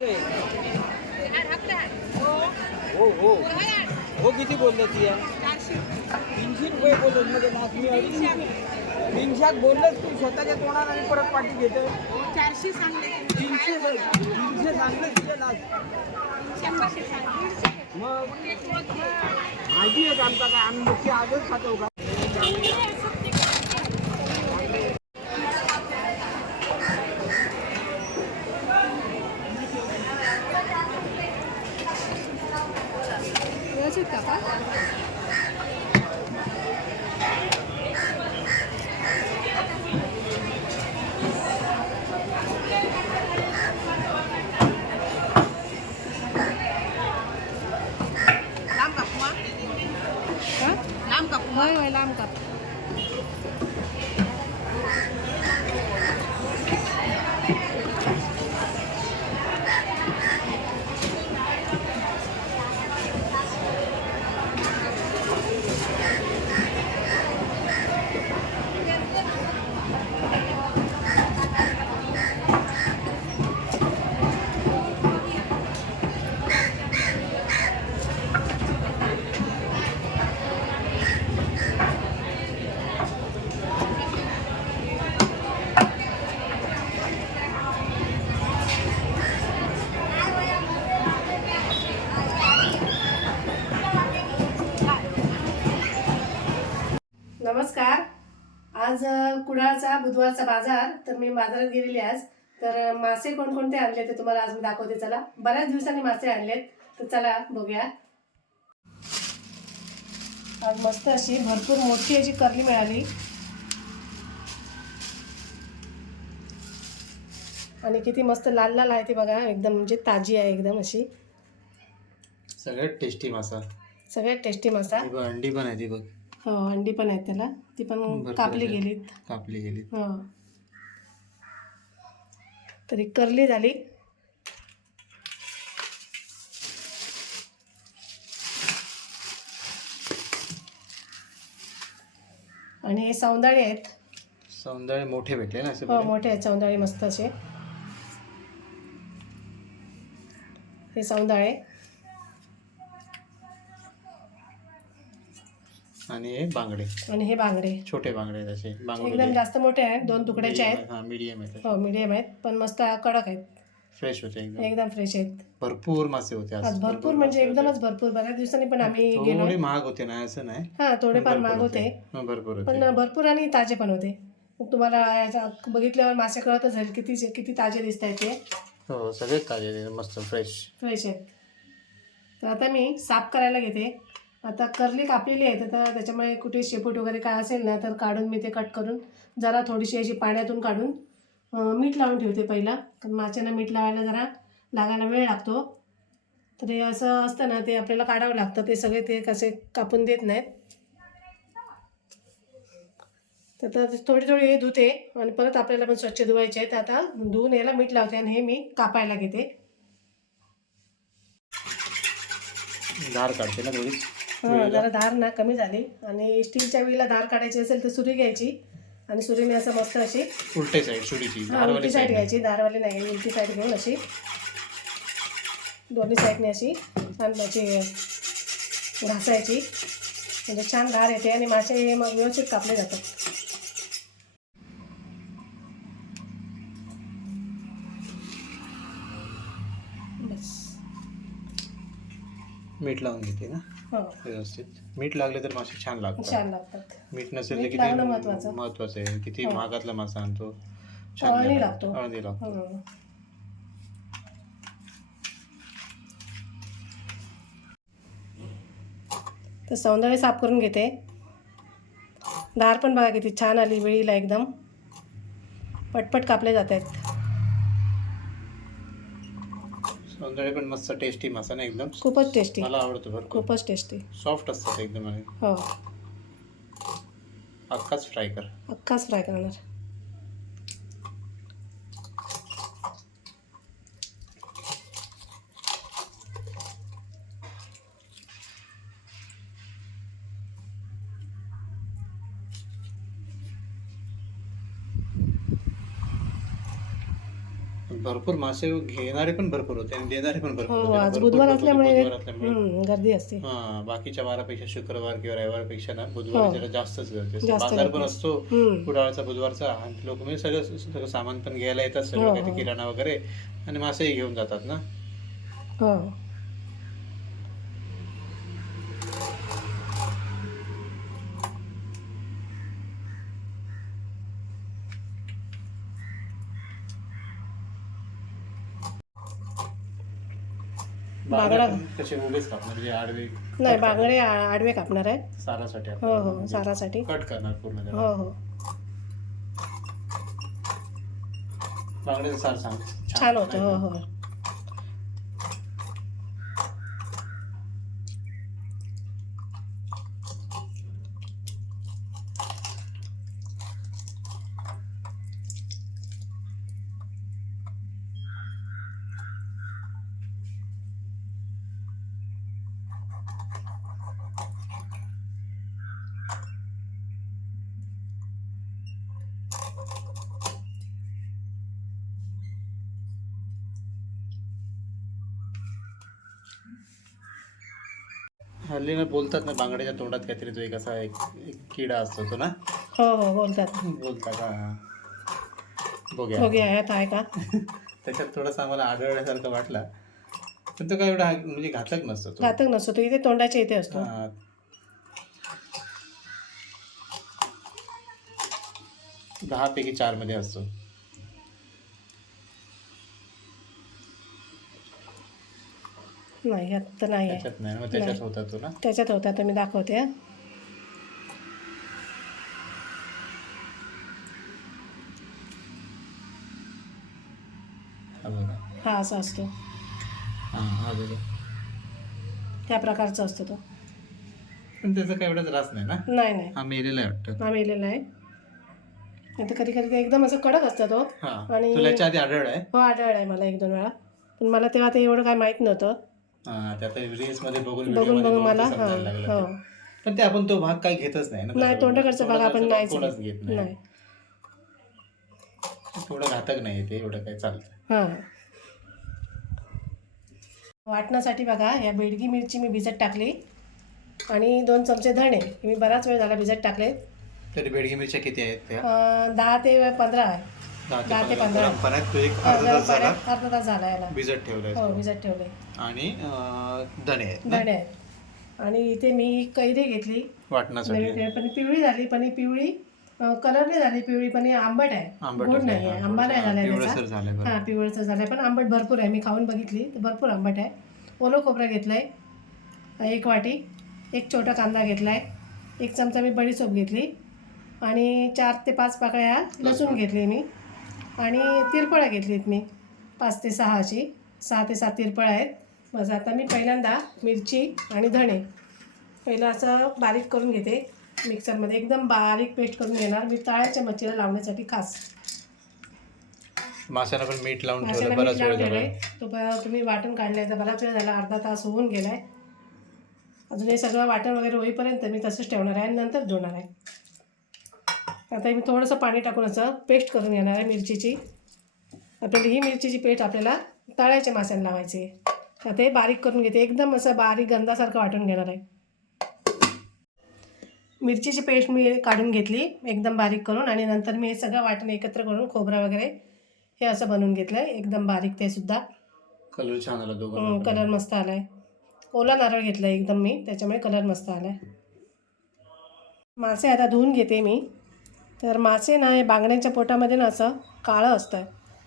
हो हो हो किती बोललं ती 300 रुपये बोलत मध्ये नाच मी 300 बोललंच तू स्वतःच्या तोंडाला आणि परत पाठी घेतो 400 सांगले 300 सांगलं तिथे नाच मग माहिती आहे आमचा काय आम्ही मुख्य आजच खातो का व्यवस्थित का लांब काप मग लांब काप होय होय लांब काप नमस्कार. आज कुडाळचा बुधवारचा बाजार. तर मी बाजारात गेलेली आज. तर मासे कोणकोणते आणले ते तुम्हाला आज मी दाखवते. चला, बऱ्याच दिवसांनी मासे आणलेत तर चला बघूया. आज मस्त अशी भरपूर मोठी अशी करली मिळाली आणि किती मस्त लाल लाल आहे ती बघा. एकदम म्हणजे ताजी आहे एकदम अशी. सगळ्यात टेस्टी मासा. सगळ्यात टेस्टी मासा. अंडी पण आहे ती बघ. हो, अंडी पण आहेत त्याला. ती पण कापली गेलीत. हो, तरी करली झाली. आणि हे सौंदाळे आहेत. सौंदाळे मोठे भेटले ना असे. हो, मोठे आहेत सौंदाळे मस्त असे. हे सौंदाळे आणि हे बांगडे छोटे बांगडे तसे एकदम जास्त मोठे आहेत. 2 तुकड्याचे आहेत. मीडियम आहेत. हो, मीडियम आहेत पण मस्त कडक आहेत. फ्रेश होते एकदम फ्रेश आहेत. भरपूर मासे होते आज. भरपूर म्हणजे एकदमच भरपूर. बऱ्याच दिवसांनी पण आम्ही गेलो. थोडे महाग होते ना असं नाही. हा, थोडेफार महाग होते पण भरपूर आणि ताजे पण होते. तुम्हाला बघितल्यावर मासे कळतच झाले किती ताजे दिसत आहेत ते. हो, सगळे ताजे मस्त फ्रेश आहेत. तर आता मी साफ करायला घेते. आता करली कापलेली आहे तर त्याच्यामुळे कुठे शेपूट वगैरे काय असेल ना तर काढून मी ते कट करून जरा थोडीशी अशी पाण्यातून काढून मीठ लावून ठेवते पहिला. कारण माशांना मीठ लावायला जरा लागायला वेळ लागतो. तर हे असं असतं ना, ते आपल्याला काढावं लागतं. ते सगळे ते कसे कापून देत नाहीत. तर थोडी हे धुते आणि परत आपल्याला पण स्वच्छ धुवायचे आहेत. आता धुवून याला मीठ लावते आणि हे मी कापायला घेते. धार काढते ना थोडी. जरा धार ना कमी झाली. आणि स्टीलच्या वेळेला धार काढायची असेल तर सुरी घ्यायची आणि सुरीने असं मस्त अशी उलटी साईड सुरीची उलटी साईड घ्यायची. धारवाली नाही, उलटी साईड घेऊन अशी दोन्ही साईडने अशी छान अशी घासायची म्हणजे छान धार येते आणि मासे मग व्यवस्थित कापले जातात. बस मीठ लावून घेते ना. हो, व्यवस्थित मीठ लागले तर मासे छान लागतात. मीठ नसेल तर लागणं किती महत्वाचं आहे. किती महागातला मासा आणतो, हळदी लागतो. तर सौंदर्य साफ करून घेते. धार पण बघा किती छान आली वेळीला. एकदम पटपट कापले जात आहेत. सौंदर्य पण मस्त टेस्टी मासा ना. एकदम खूपच टेस्टी. मला आवडतो भरपूर. खूपच टेस्टी. सॉफ्ट असतात एकदम. हो, अख्खाच फ्राय करणार. भरपूर मासे घेणारे पण भरपूर होते आणि देणारे पण भरपूर हो होते. आज भरपूर बुधवार लोक होते असल्यामुळे बुधवार असल्यामुळे. गर्दी असते. हा, बाकीच्या वारापेक्षा शुक्रवार किंवा रविवारपेक्षा ना बुधवारी जरा जास्तच गर्दी असते. जास्त बाजार गर्दी पण असते. असतो कुडाळचा बुधवारचा, आणि लोक म्हणजे सगळं सगळं सामान पण घ्यायला येतात, सगळं काही किराणा वगैरे, आणि मासेही घेऊन जातात ना. हो बांगडा कसे उभेच कापणार म्हणजे आडवे नाही, बांगडे आडवे कापणार आहे. सारासाठी हो हो सारासाठी. कट करणार पूर्ण त्याला. हो हो बांगड्याचं सार छान होतं. हो हो हल्ली ना बोलतात ना, बांगड्याच्या तोंडात काहीतरी तो एक असा एक किडा असतो तो ना, हो हो बोलतात. बोलतात का बघ्या. बघूया यात आहे का. त्याच्यात थोडासा आम्हाला आढळल्यासारखं वाटला, पण तो काय एवढा म्हणजे घातक नसतो तो. घातक नसतो तो, इथे तोंडाच्या इथे असतो. हा. 10 पैकी 4 मध्ये असतो. नाही ह्यात तर नाही आहे. त्याच्यात नाही, मग त्याच्यात होता तो ना. त्याच्यात होता तर मी दाखवते. हा बघा. हा असा असतो, हा बघा. त्या प्रकारचा असतो तो. पण त्याचा काय एवढा त्रास नाही ना. नाही नाही हा मेलेला आहे वाटतं. हा मेलेला आहे. आता कधी कधी ते एकदम असं कडक असतं तो. हा, आणि तुला याच्या आधी आढळलं आहे. हो आढळ आहे मला 1-2 वेळा, पण मला तेव्हा ते एवढं काय माहीत नव्हतं. हा, ते आता रील्स मध्ये बघून बघून मला ते समजायला लागलं हो ते. पण ते आपण तो भाग काही घेतच नाही ना. नाही, तोंडाकडचा भाग आपण नाहीच कोणच घेत नाही. नाही. थोडं घातक नाही ते, एवढं काय चालतं. हां वाटण्यासाठी बघा, या बेडगी मिरची मी भिजत टाकली आणि 2 चमचे धणे मी बराच वेळ झाला भिजत टाकले. तरी बेडगी मिरच्या किती आहेत त्या? 10 ते 15 आहे. 10 ते 15 पाण्यात तो एक अर्धा तास झाला अर्धा तास झाला याला. भिजत ठेवलाय. हो भिजत ठेवले. आणि धणे आहेत ना धणे आहेत. आणि इथे मी कैरी घेतली वाटण्यासाठी. नवीन, पण पिवळी झाली, पण ही पिवळी कलर नाही झाली पिवळी, पण ही आंबट आहे, गोड नाही आहे. आंबा नाही झाला पिवळसर झालंय बरं. हां पिवळसर झालं पण आंबट भरपूर आहे. मी खाऊन बघितली तर भरपूर आंबट आहे. ओलं खोबरं घेतलं आहे 1 वाटी, 1 छोटा कांदा घेतला आहे, 1 चमचा मी बडीशेप घेतली, आणि 4 ते 5 पाकळ्या लसूण घेतली मी, आणि तिरपळ्या घेतलीत मी 5 ते 6 अशी, 6 ते 7 तिरपळ्या आहेत. बस आता मी पहिल्यांदा मिरची आणि धणे पहिलं असं बारीक करून घेते मिक्सरमध्ये, एकदम बारीक पेस्ट करून घेणार. मी तळ्याच्या मच्छीला लावण्यासाठी खास. माशाला पण मीठ लावून ठेवलं माशाला बराच मीठ वेळ लावून झाला. ठेवलंय. तो तुम्ही वाटण काढल्याचा बराच वेळ झाला, अर्धा तास होऊन गेलाय. अजून हे सगळं वाटण वगैरे होईपर्यंत मी तसंच ठेवणार आहे आणि नंतर धुणार आहे. आता मी थोडंसं पाणी टाकून असं पेस्ट करून घेणार आहे मिरचीची. आपल्याला ही मिरचीची पेस्ट आपल्याला तळ्याच्या माशांना लावायची आहे. आता हे बारीक करून घेते, एकदम असं बारीक गंधासारखं वाटून घेणार आहे. मिरचीची पेस्ट मी काढून घेतली एकदम बारीक करून, आणि नंतर मी हे सगळं वाटण एकत्र करून खोबरा वगैरे हे असं बनवून घेतलं आहे एकदम बारीक. ते सुद्धा कलर छान आला दोघांना. कलर मस्त आला आहे. ओला नारळ घेतला आहे एकदम मी, त्याच्यामुळे कलर मस्त आला आहे. मासे आता धुवून घेते मी. तर मासे ना हे बांगड्यांच्या पोटामध्ये ना असं काळं असतं.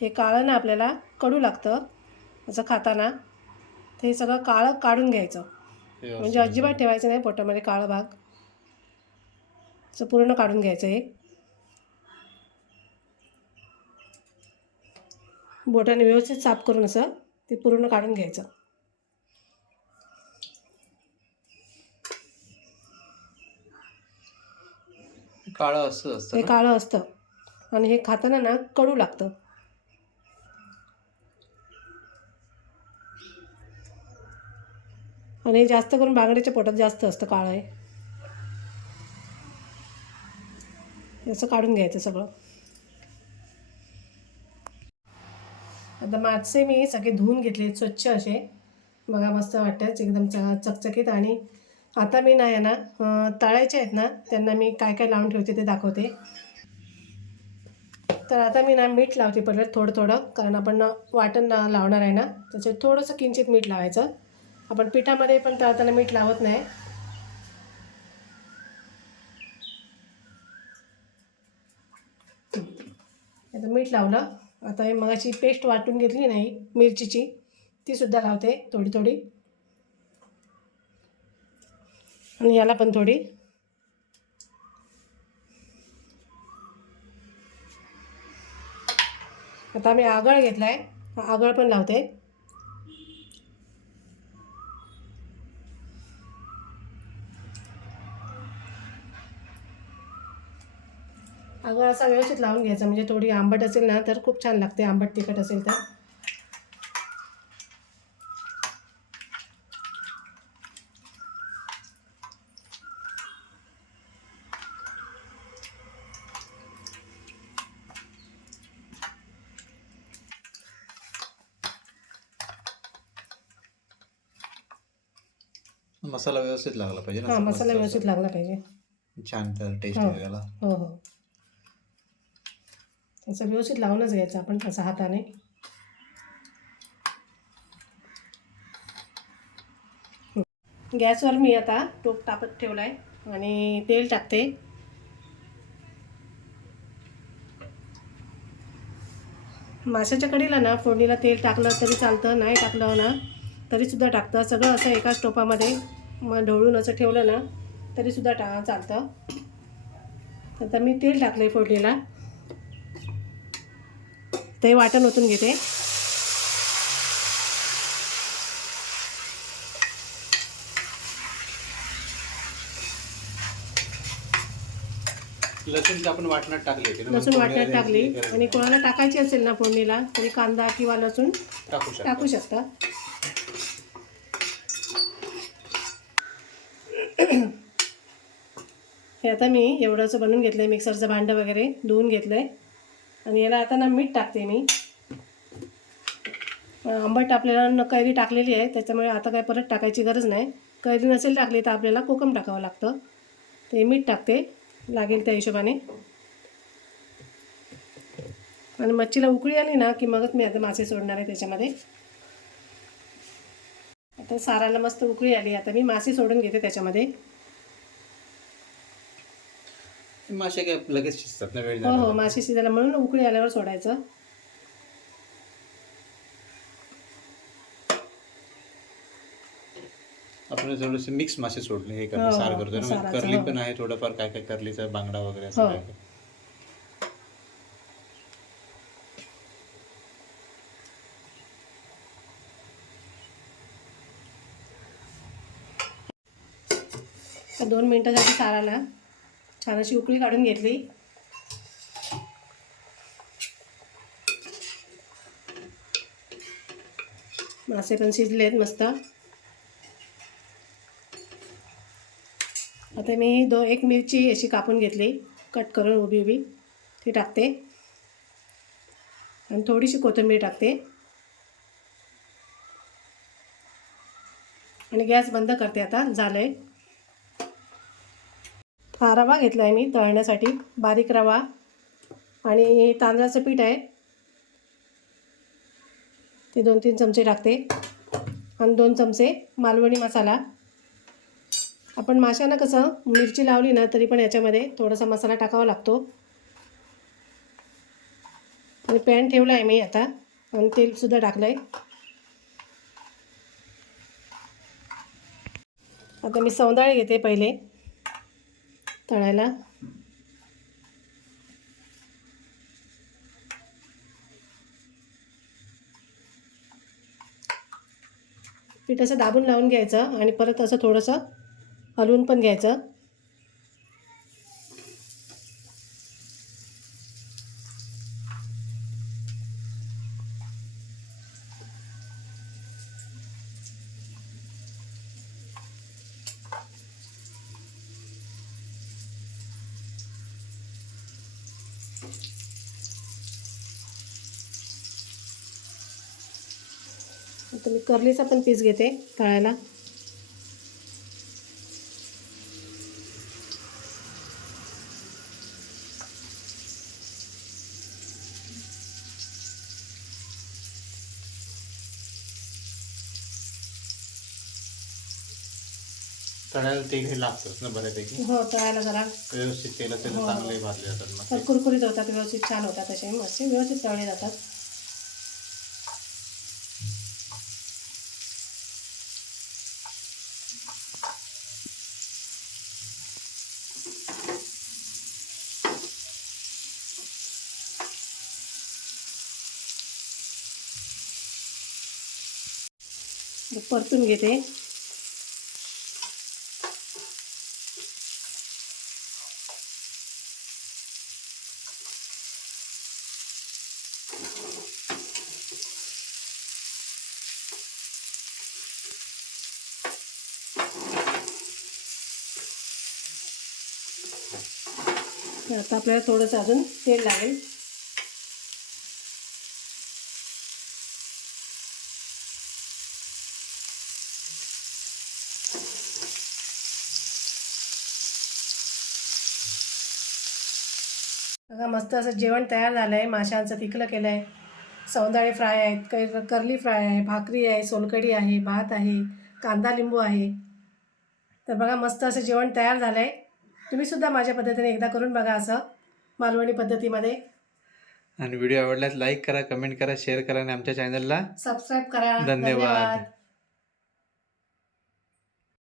हे काळं ना आपल्याला कडू लागतं असं खाताना. तर हे सगळं काळं काढून घ्यायचं, म्हणजे अजिबात ठेवायचं नाही पोटामध्ये काळं भाग. असं पूर्ण काढून घ्यायचं. हे बोटाने व्यवस्थित साफ करून असं ते पूर्ण काढून घ्यायचं. काळं असतं. हे काळं असतं आणि हे खाताना ना कडू लागतं. आणि हे जास्त करून बांगड्याच्या पोटात जास्त असतं काळं. हे असं काढून घ्यायचं सगळं. आता मासे मी सगळे धुवून घेतले स्वच्छ असे, बघा मस्त वाटतात एकदम चकचकीत. आणि आता मी ना यांना तळायचे आहेत ना, त्यांना मी काय काय लावून ठेवते ते दाखवते. तर आता मी ना मीठ लावते परत थोडं थोडं, कारण आपण वाटण लावणार आहे ना, त्याच्यात थोडंसं किंचित मीठ लावायचं. आपण पिठामध्ये पण तळताना मीठ लावत नाही. आता मीठ लावलं. आता हे मगाची पेस्ट वाटून घेतली नाही मिरचीची, ती सुद्धा लावते थोडी थोडी, आणि याला पण थोडी. आता मी आगळ घेतला आहे, आगळ पण लावते. आगळ असा व्यवस्थित लावून घ्यायचा, म्हणजे थोडी आंबट असेल ना तर खूप छान लागते, आंबट तिखट असेल तर. मसाला व्यवस्थित लागला पाहिजे ना. हां, मसाला व्यवस्थित लागला पाहिजे. छान तर टेस्ट हो. येते त्याला. हो हो, असं व्यवस्थित लावूनच घ्यायचं आपण असं हाताने. गॅसवर मी आता टोप तापत ठेवला आहे आणि तेल टाकते. माशाच्या कढीला ना फोडणीला तेल टाकलं तरी चालतं, नाही टाकलं ना तरीसुद्धा टाकतं. सगळं असं एकाच टोपामध्ये मग ढवळून असं ठेवलं ना तरीसुद्धा चालतं. आता मी तेल टाकलं आहे फोडणीला, ते वाटण ओतून घेते. लसूण आपण वाटणात टाकली होती ना. लसूण वाटण्यात टाकली, आणि कोणाला टाकायची असेल ना फोडणीला तरी कांदा किंवा लसूण टाकू शकता. हे आता मी एवढंसं बनवून घेतलं आहे, मिक्सरचं भांडं वगैरे धुवून घेतलं आहे. आणि याला आता ना मीठ टाकते मी. आंबट आपल्याला कैरी टाकलेली आहे त्याच्यामुळे आता काय परत टाकायची गरज नाही. कैरी नसेल टाकली तर आपल्याला कोकम टाकावं लागतं. ते मीठ टाकते लागेल त्या हिशोबाने. आणि मच्छीला उकळी आली ना की मगच मी आता मासे सोडणार आहे त्याच्यामध्ये. आता साराला मस्त उकळी आली, आता मी मासे सोडून घेते त्याच्यामध्ये. मासे काय लगेच शिजतात ना, वेळ हो हो, मासे शिजायला म्हणून उकळी आल्यावर सोडायचं. आपण थोडेसे मिक्स मासे सोडले, हे करतो सार करतो ना. करली पण आहे थोडंफार, काय काय करलीचा बांगडा वगैरे असं काय. तर 2 मिनिटासाठी साराला छान अशी उकळी काढून घेतली. मासे पण शिजलेत मस्त. आता मी एक मिरची अशी कापून घेतली, कट करून उभी उभी ती टाकते. आणि थोडीशी कोथिंबीर टाकते. आणि गॅस बंद करते. आता झालं आहे. हा रवा घेतला आहे मी तळण्यासाठी, बारीक रवा. आणि तांदळाचं पीठ आहे ते 2-3 चमचे टाकते. आणि 2 चमचे मालवणी मसाला. आपण माशांना कसं मिरची लावली ना तरी पण याच्यामध्ये थोडासा मसाला टाकावा लागतो. आणि पॅन ठेवला आहे मी आता, आणि तेलसुद्धा टाकलं आहे. आता मी सौंदाळे घेते पहिले तळायला. पीठ असं दाबून लावून घ्यायचं आणि परत असं थोडंसं हलवून पण घ्यायचं. आता मी कर्लीचा पण पीस घेते तळायला. तळायला तेल हे लागतंच ना बऱ्यापैकी. हो, तळायला जरा व्यवस्थित तेल असेल तर चांगले भाजले जातात मग तर ते. कुरकुरीत होतात, व्यवस्थित छान होतात, असे मस्त व्यवस्थित तळले जातात. परतून घेते. आता आपल्याला थोडंसं अजून तेल लागेल. बघा मस्त असं जेवण तयार झालं आहे. माशांचं तिखलं केलं आहे, सौंदाळे फ्राय आहेत, कर्ली फ्राय आहे, भाकरी आहे, सोलकढी आहे, भात आहे, कांदा लिंबू आहे. तर बघा मस्त असं जेवण तयार झालं आहे. तुम्हीसुद्धा माझ्या पद्धतीने एकदा करून बघा असं मालवणी पद्धतीमध्ये. आणि व्हिडिओ आवडल्यास लाईक करा, कमेंट करा, शेअर करा आणि आमच्या चॅनलला सबस्क्राईब करा. धन्यवाद.